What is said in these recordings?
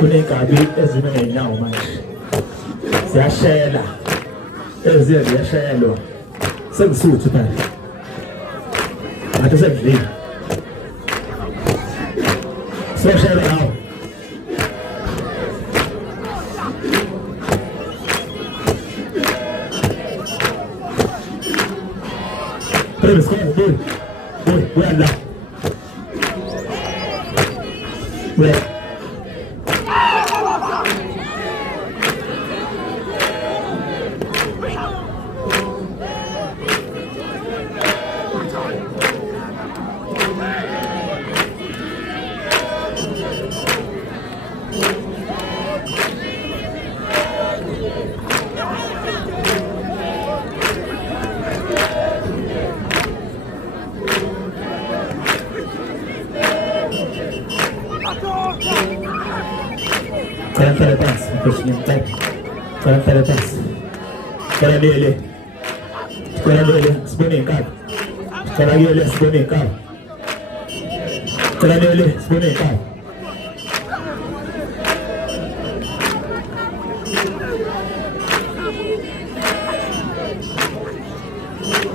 kunengabi ezinenyawo manje ziyashela eziye ziyashelwa sengisuthu phela ngathi sengidlile seshela nawo Premis como voy lá. Voy.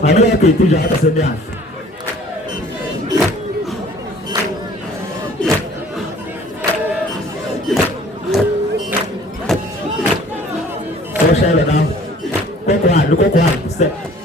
Agora que tu já está semeando. Só legal. Concordo, certo.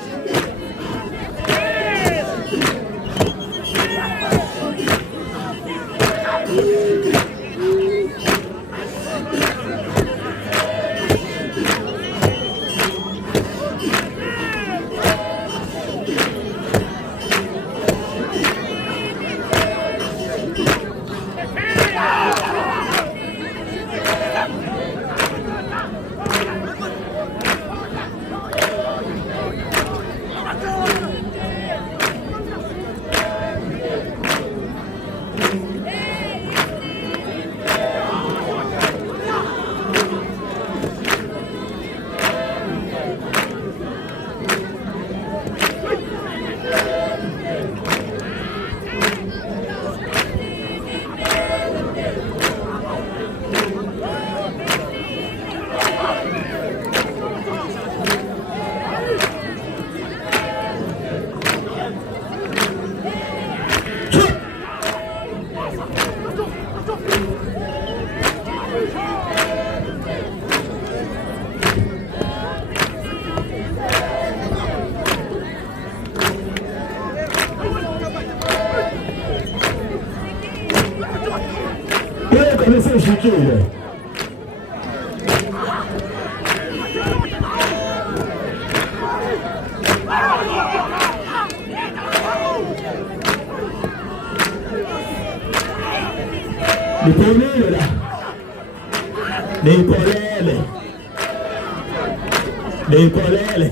usishikile. Nipolele. Nipolele. Nipolele.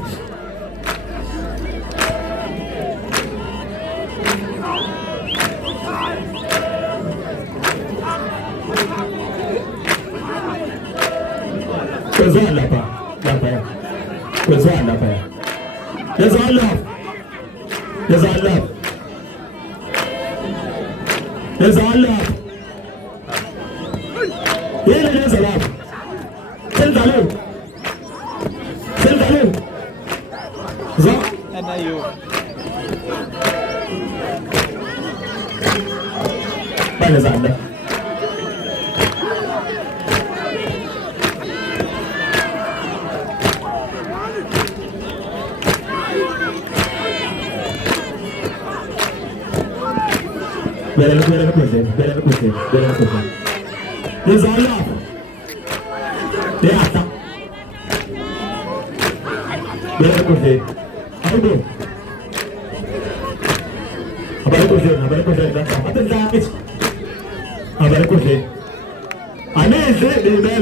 There's one lapper. There's one lapper. There's one love. There's one love. There's one love. Here there's a love. Tell Dalu. Tell Dalu. Zo. And are you? There's one love. Better question. There's all love. They are some. Better question. How do? Better question. That's all. Better question. Ane is the belly.